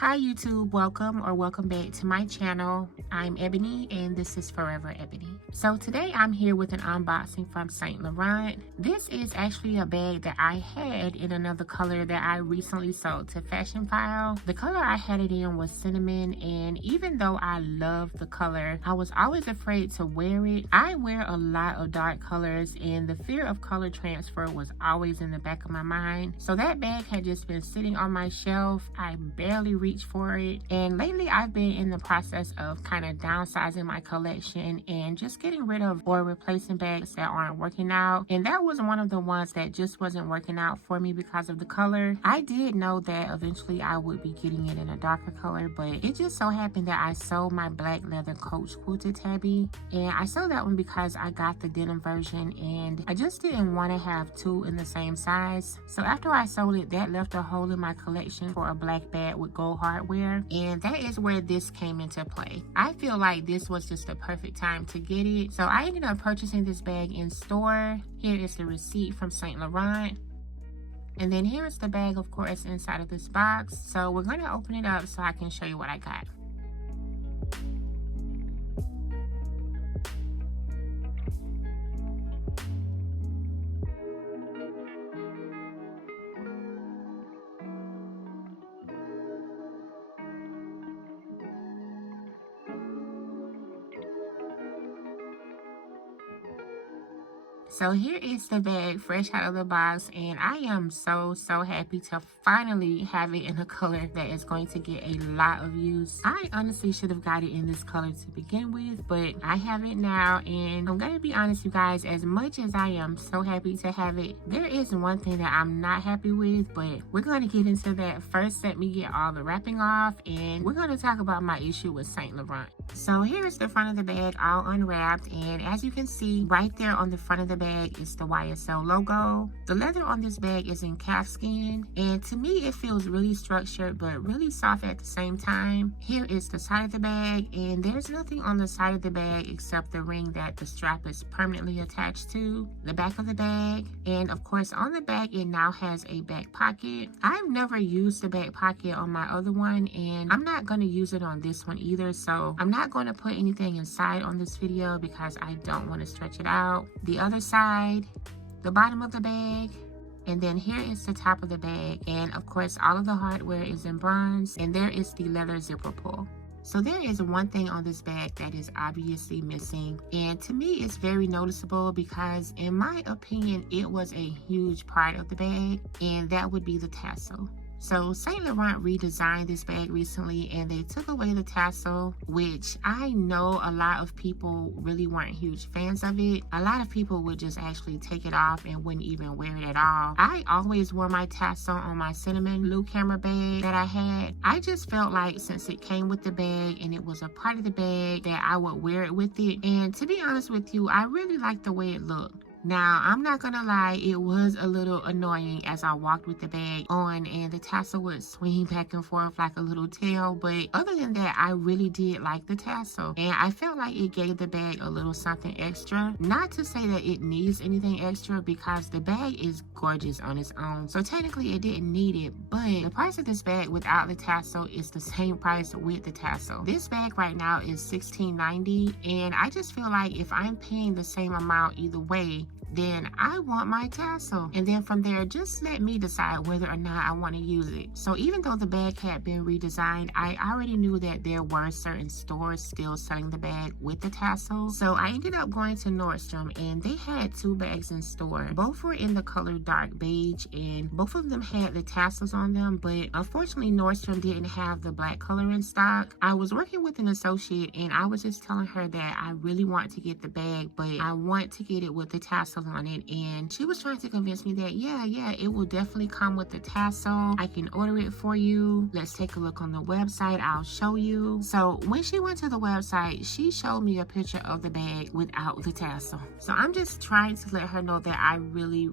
Hi YouTube, welcome back to my channel. I'm Ebony and this is Forever Ebony. So today I'm here with an unboxing from Saint Laurent. This is actually a bag that I had in another color that I recently sold to Fashion File. The color I had it in was cinnamon, and even though I love the color, I was always afraid to wear it. I wear a lot of dark colors and the fear of color transfer was always in the back of my mind. So that bag had just been sitting on my shelf. I barely reached for it, and lately I've been in the process of kind of downsizing my collection and just getting rid of or replacing bags that aren't working out, and that was one of the ones that just wasn't working out for me because of the color. I did know that eventually I would be getting it in a darker color, but it just so happened that I sold my black leather Coach Quilted Tabby, and I sold that one because I got the denim version and I just didn't want to have two in the same size. So after I sold it, that left a hole in my collection for a black bag with gold hardware, and that is where this came into play. I feel like this was just the perfect time to get it, so I ended up purchasing this bag in store. Here is the receipt from Saint Laurent, and then here is the bag, of course, inside of this box. So we're going to open it up so I can show you what I got. So here is the bag fresh out of the box, and I am so happy to finally have it in a color that is going to get a lot of use. I honestly should have got it in this color to begin with, but I have it now, and I'm gonna be honest, you guys, as much as I am so happy to have it, there is one thing that I'm not happy with, but we're gonna get into that. First, let me get all the wrapping off, and we're gonna talk about my issue with Saint Laurent. So here is the front of the bag all unwrapped, and as you can see right there on the front of the bag is the YSL logo. The leather on this bag is in calfskin, and to me it feels really structured but really soft at the same time. Here is the side of the bag, and there's nothing on the side of the bag except the ring that the strap is permanently attached to. The back of the bag, and of course on the bag it now has a back pocket. I've never used the back pocket on my other one, and I'm not going to use it on this one either, so I'm not going to put anything inside on this video because I don't want to stretch it out. The other side, the bottom of the bag, and then here is the top of the bag, and of course all of the hardware is in bronze, and there is the leather zipper pull. So there is one thing on this bag that is obviously missing, and to me it's very noticeable because in my opinion it was a huge part of the bag, and that would be the tassel. So Saint Laurent redesigned this bag recently, and they took away the tassel, which I know a lot of people really weren't huge fans of it. A lot of people would just actually take it off and wouldn't even wear it at all. I always wore my tassel on my Saint Laurent Lou Camera bag that I had. I just felt like since it came with the bag and it was a part of the bag that I would wear it with it. And to be honest with you, I really liked the way it looked. Now, I'm not gonna lie, it was a little annoying as I walked with the bag on and the tassel would swing back and forth like a little tail, but other than that, I really did like the tassel, and I felt like it gave the bag a little something extra. Not to say that it needs anything extra because the bag is gorgeous on its own, so technically it didn't need it, but the price of this bag without the tassel is the same price with the tassel. This bag right now is $16.90, and I just feel like if I'm paying the same amount either way, then I want my tassel, and then from there just let me decide whether or not I want to use it. So even though the bag had been redesigned, I already knew that there were certain stores still selling the bag with the tassel, so I ended up going to Nordstrom, and they had two bags in store. Both were in the color dark beige, and both of them had the tassels on them, but unfortunately Nordstrom didn't have the black color in stock. I was working with an associate, and I was just telling her that I really want to get the bag, but I want to get it with the tassel on it, and she was trying to convince me that yeah, it will definitely come with the tassel. I can order it for you. Let's take a look on the website. I'll show you. So when she went to the website, she showed me a picture of the bag without the tassel. So I'm just trying to let her know that I really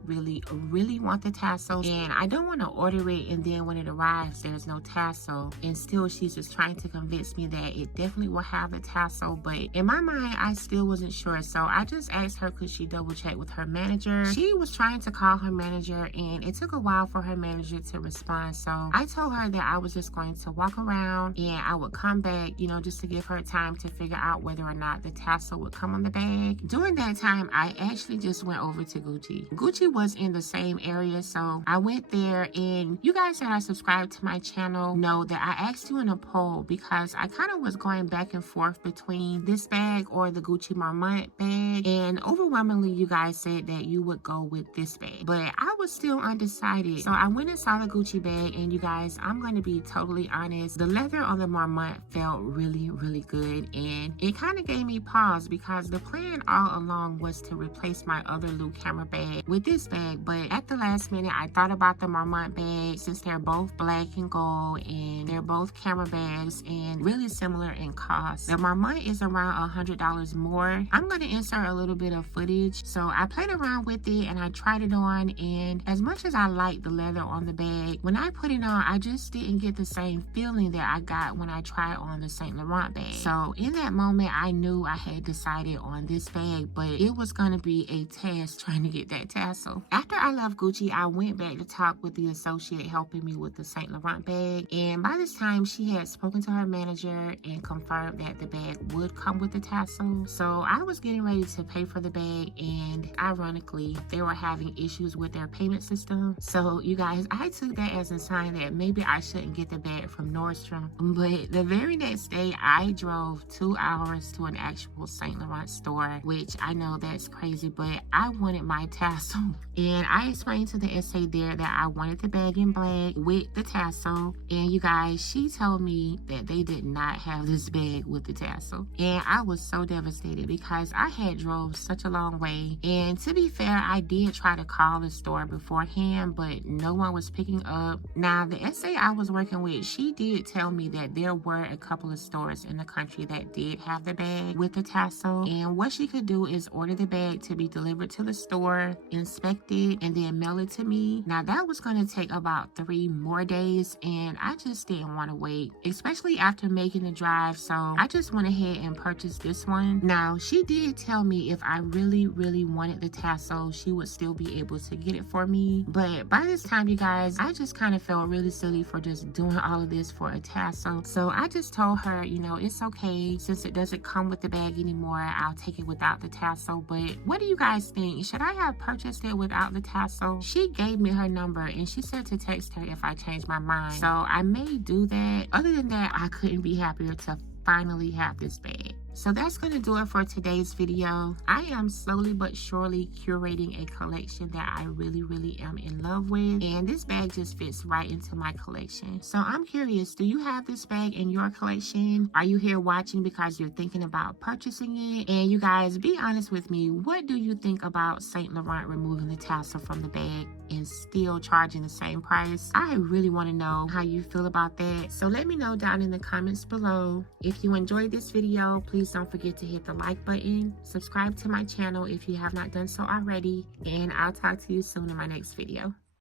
want the tassel, and I don't want to order it and then when it arrives there's no tassel, and still she's just trying to convince me that it definitely will have the tassel. But in my mind I still wasn't sure, so I just asked her could she double check with her manager. She was trying to call her manager and it took a while for her manager to respond. So I told her that I was just going to walk around and I would come back, you know, just to give her time to figure out whether or not the tassel would come on the bag. During that time, I actually just went over to Gucci. Gucci was in the same area, so I went there, and you guys that are subscribed to my channel know that I asked you in a poll because I kind of was going back and forth between this bag or the Gucci Marmont bag, and overwhelmingly you guys said that you would go with this bag, but I was still undecided. So I went and saw the Gucci bag, and you guys, I'm going to be totally honest, the leather on the Marmont felt really good, and it kind of gave me pause because the plan all along was to replace my other Lou Camera bag with this bag. But at the last minute, I thought about the Marmont bag since they're both black and gold and they're both camera bags and really similar in cost. The Marmont is around $100 more. I'm going to insert a little bit of footage. So I played around with it and I tried it on, and as much as I like the leather on the bag, when I put it on, I just didn't get the same feeling that I got when I tried on the Saint Laurent bag. So in that moment, I knew I had decided on this bag, but it was going to be a task trying to get that tassel. After I left Gucci, I went back to talk with the associate helping me with the Saint Laurent bag, and by this time she had spoken to her manager and confirmed that the bag would come with the tassel. So I was getting ready to pay for the bag, and ironically they were having issues with their payment system. So you guys, I took that as a sign that maybe I shouldn't get the bag from Nordstrom. But the very next day I drove 2 hours to an actual Saint Laurent store, which I know that's crazy, but I wanted my tassel. And I explained to the SA there that I wanted the bag in black with the tassel, and you guys, she told me that they did not have this bag with the tassel. And I was so devastated because I had drove such a long way, and to be fair, I did try to call the store beforehand, but no one was picking up. Now the SA I was working with, she did tell me that there were a couple of stores in the country that did have the bag with the tassel, and what she could do is order the bag to be delivered to the store, inspect it, and then mail it to me. Now that was going to take about 3 more days, and I just didn't want to wait, especially after making the drive. So I just went ahead and purchased this one. Now she did tell me if I really wanted the tassel, she would still be able to get it for me, but by this time, you guys, I just kind of felt really silly for just doing all of this for a tassel. So I just told her, you know, it's okay, since it doesn't come with the bag anymore, I'll take it without the tassel. But what do you guys think? Should I have purchased it without the tassel? She gave me her number and she said to text her if I changed my mind, so I may do that. Other than that, I couldn't be happier to finally have this bag. So that's going to do it for today's video. I am slowly but surely curating a collection that I really am in love with, and this bag just fits right into my collection. So I'm curious, do you have this bag in your collection? Are you here watching because you're thinking about purchasing it? And you guys, be honest with me, what do you think about Saint Laurent removing the tassel from the bag and still charging the same price? I really want to know how you feel about that, so let me know down in the comments below. If you enjoyed this video, please don't forget to hit the like button, subscribe to my channel if you have not done so already, and I'll talk to you soon in my next video.